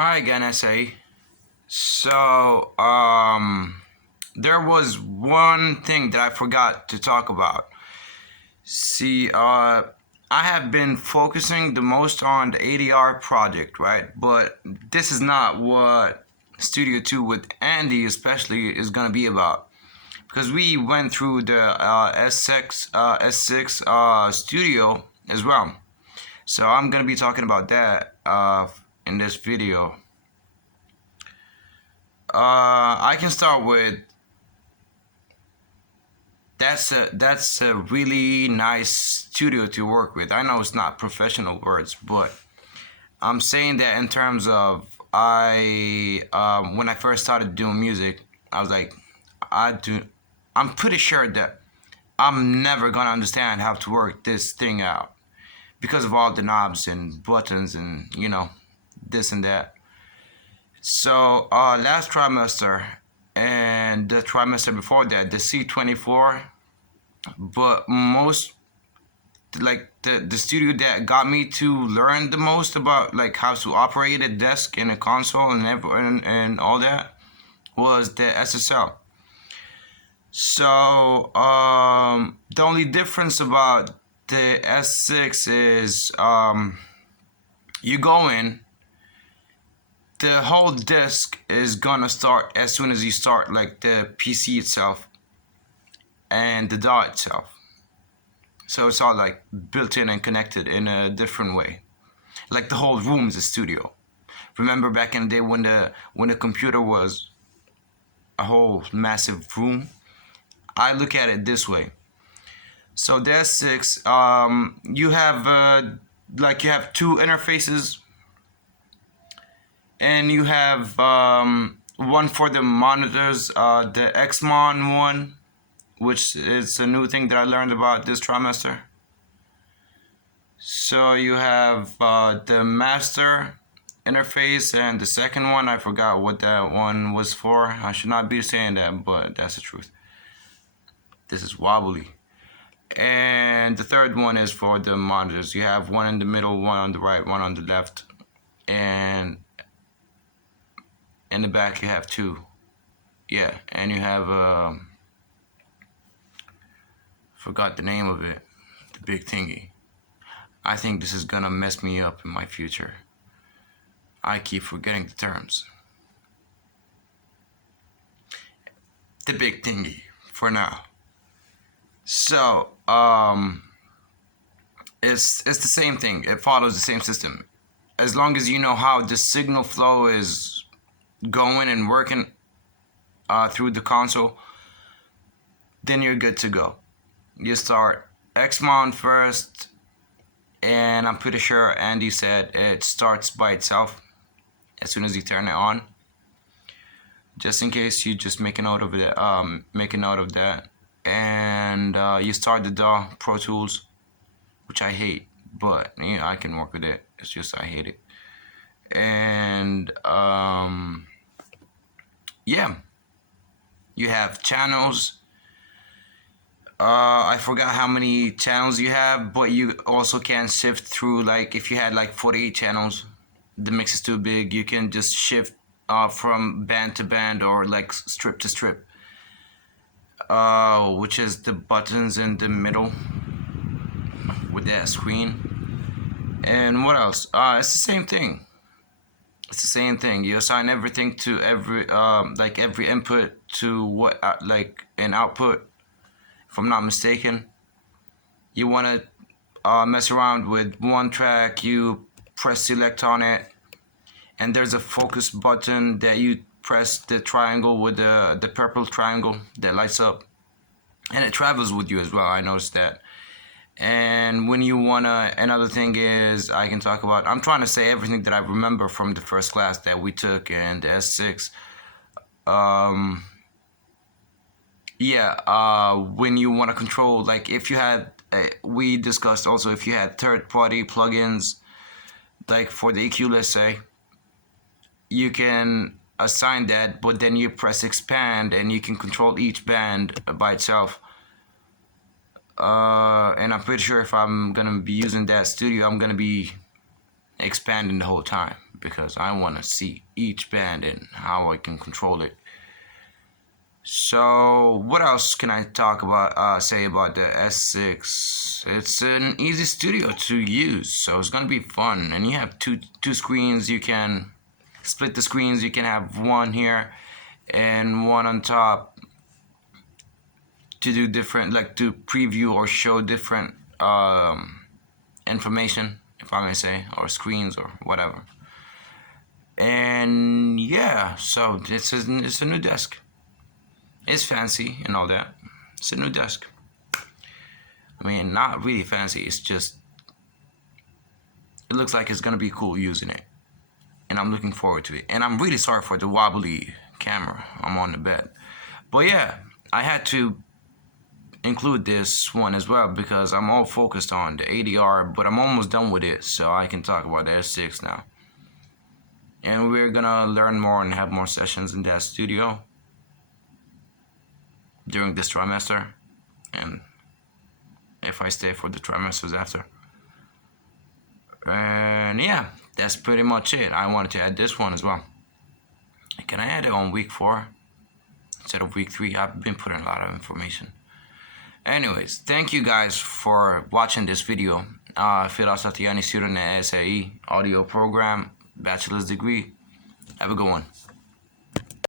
Hi again, SA. So, there was one thing that I forgot to talk about. See, I have been focusing the most on the ADR project, right? But this is not what Studio 2 with Andy especially is gonna be about. Because we went through the S6 studio as well. So I'm gonna be talking about that in this video. I can start with that's a really nice studio to work with. I know it's not professional words, but I'm saying that in terms of when I first started doing music, I was like, I'm pretty sure that I'm never gonna understand how to work this thing out because of all the knobs and buttons and this and that. So last trimester and the trimester before that, the C24, but most like the studio that got me to learn the most about like how to operate a desk and a console and all that was the SSL. So the only difference about the S6 is you go in, the whole disk is gonna start as soon as you start like the PC itself and the DAW itself. So it's all like built in and connected in a different way. Like the whole room is a studio. Remember back in the day when the computer was a whole massive room? I look at it this way. So there's six. You have you have two interfaces, and you have one for the monitors, the XMON one, which is a new thing that I learned about this trimester. So you have the master interface and the second one, I forgot what that one was for. I should not be saying that, but that's the truth. This is wobbly. And the third one is for the monitors. You have one in the middle, one on the right, one on the left, and in the back you have two. Yeah, and you have forgot the name of it, the big thingy. I think this is gonna mess me up in my future. I keep forgetting the terms. The big thingy for now. So, it's the same thing. It follows the same system. As long as you know how the signal flow is going and working through the console, then you're good to go. You start XMON first, and I'm pretty sure Andy said it starts by itself as soon as you turn it on. Just in case, you just make a note of it. Make a note of that, and you start the DAW Pro Tools, which I hate, but I can work with it. It's just I hate it, and yeah, you have channels. I forgot how many channels you have, but you also can shift through, like if you had like 48 channels, the mix is too big, you can just shift from band to band or like strip to strip, which is the buttons in the middle with that screen. And what else? It's the same thing. It's the same thing. You assign everything to every input to what like an output. If I'm not mistaken, you want to mess around with one track, you press select on it, and there's a focus button that you press the triangle with the purple triangle that lights up, and it travels with you as well. I noticed that. And when you wanna, another thing is I can talk about. I'm trying to say everything that I remember from the first class that we took in the S6. When you want to control, like if you had, we discussed also if you had third-party plugins, like for the EQ, let's say, you can assign that, but then you press expand and you can control each band by itself. And I'm pretty sure if I'm gonna be using that studio, I'm gonna be expanding the whole time because I want to see each band and how I can control it. So what else can I talk about? Say about the S6? It's an easy studio to use, so it's gonna be fun. And you have two screens. You can split the screens. You can have one here and one on top to do different, like to preview or show different information, if I may say, or screens or whatever. And yeah, so it's a new desk. It's fancy and all that. It's a new desk. I mean, not really fancy. It's just, it looks like it's gonna be cool using it, and I'm looking forward to it. And I'm really sorry for the wobbly camera. I'm on the bed, but yeah, I had to include this one as well because I'm all focused on the ADR, but I'm almost done with it, so I can talk about the S6 now. And we're gonna learn more and have more sessions in that studio during this trimester, and if I stay for the trimesters after. And yeah, that's pretty much it. I wanted to add this one as well. Can I add it on week 4 instead of week 3? I've been putting a lot of information. Anyways, thank you guys for watching this video. Feras Atiyani, student at SAE audio program, bachelor's degree. Have a good one.